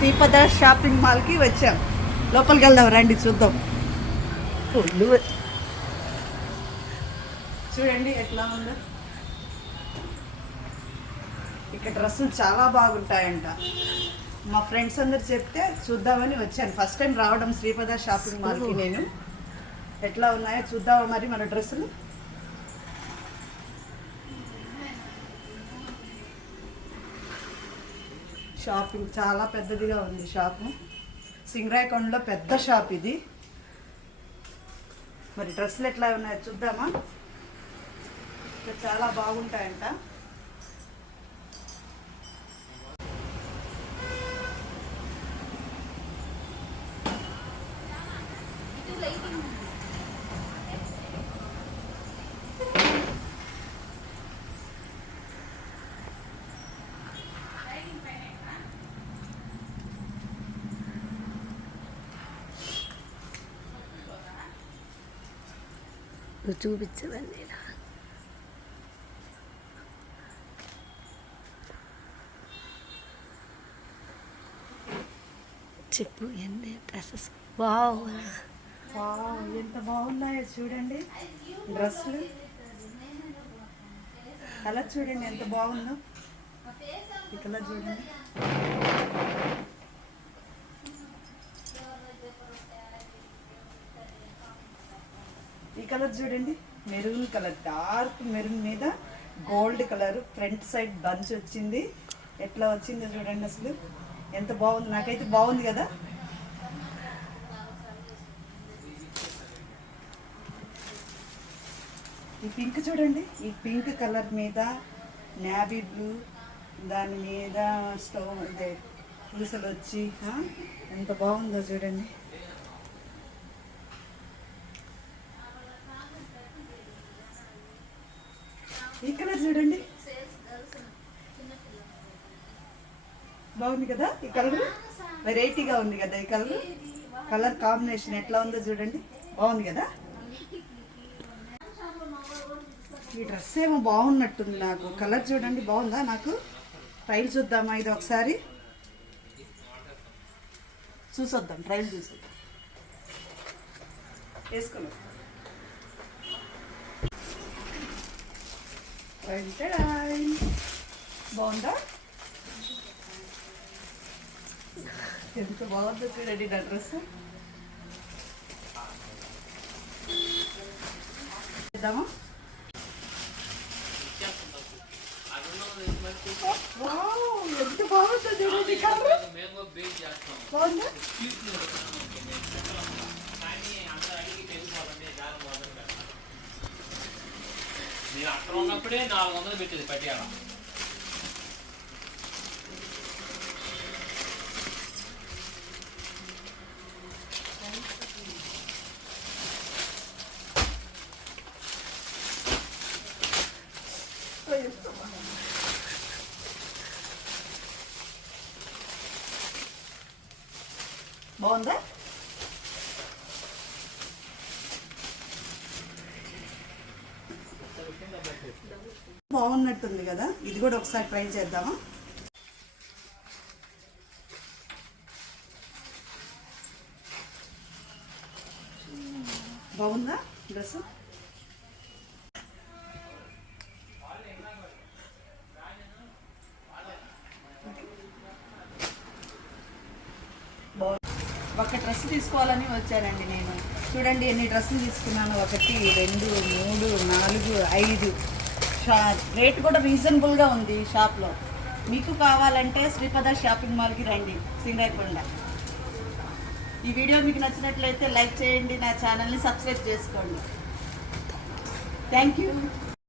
Sripada shopping మాల్కి వచ్చాం. లోపలికి వెళ్దాం రండి, చూద్దాం. చూడండి ఎట్లా ఉందో. ఇక్కడ డ్రెస్సులు చాలా బాగుంటాయంట. మా ఫ్రెండ్స్ అందరు చెప్తే చూద్దామని వచ్చాను. ఫస్ట్ టైం రావడం శ్రీపద షాపింగ్ మాల్కి నేను. ఎట్లా ఉన్నాయో చూద్దామా మరి మన డ్రెస్సులు. షాపింగ్ చాలా పెద్దదిగా ఉంది షాపు. సింగరాయకొండలో పెద్ద షాప్ ఇది. మరి డ్రెస్సులు ఎట్లా ఉన్నాయో చూద్దామా. ఇక్కడ చాలా బాగుంటాయంట. నువ్వు చూపించవండి. చెప్పు ఎన్ని డ్రెస్సెస్. వావ్ ఎంత బాగున్నాయో చూడండి డ్రెస్సులు. కలర్ చూడండి ఎంత బాగుందో. ఈ కలర్ చూడండి. ఈ కలర్ చూడండి, మెరూన్ కలర్, డార్క్ మెరూన్ మీద gold colour. Front side bunch వచ్చింది. ఎట్లా వచ్చిందో చూడండి అసలు ఎంత బాగుంది. నాకైతే బాగుంది కదా. ఈ పింక్ చూడండి, ఈ పింక్ కలర్ మీద నేవీ బ్లూ, దాని మీద స్టోన్ అదే పూసలు వచ్చి ఎంత బాగుందో చూడండి. ఈ కలర్ చూడండి, బాగుంది కదా. ఈ కలర్ వెరైటీగా ఉంది కదా. ఈ కలర్ కాంబినేషన్ ఎట్లా ఉందో చూడండి, బాగుంది కదా. ఈ డ్రెస్ ఏమో బాగున్నట్టుంది నాకు. కలర్ చూడండి బాగుందా. నాకు ట్రైల్ చూద్దామా ఇది ఒకసారి. చూసొద్దాం, ట్రైల్ చూసొద్దాం. వేసుకున్నాం బాగుందా. ఎంత బాగుందో చూడండి నా డ్రెస్. చేద్దామా. ఎంత బాగుందో చూడండి కలర్. బాగుందా. నేను అక్కడ ఉన్నప్పుడే 400 పెట్టేది పట్టియాల. బాగుందా. బాగున్నట్టుంది కదా. ఇది కూడా ఒకసారి ట్రై చేద్దామా. బాగుందా డ్రెస్. ఒక డ్రెస్ తీసుకోవాలని వచ్చానండి నేను. చూడండి ఎన్ని డ్రెస్సులు తీసుకున్నాను. 1 2 3 4 5. రేట్ కూడా రీజనబుల్గా ఉంది షాప్లో. మీకు కావాలంటే శ్రీపద షాపింగ్ మాల్కి రండి, సింగరాయకొండ. ఈ వీడియో మీకు నచ్చినట్లయితే లైక్ చేయండి, నా ఛానల్ని సబ్స్క్రైబ్ చేసుకోండి. Thank you.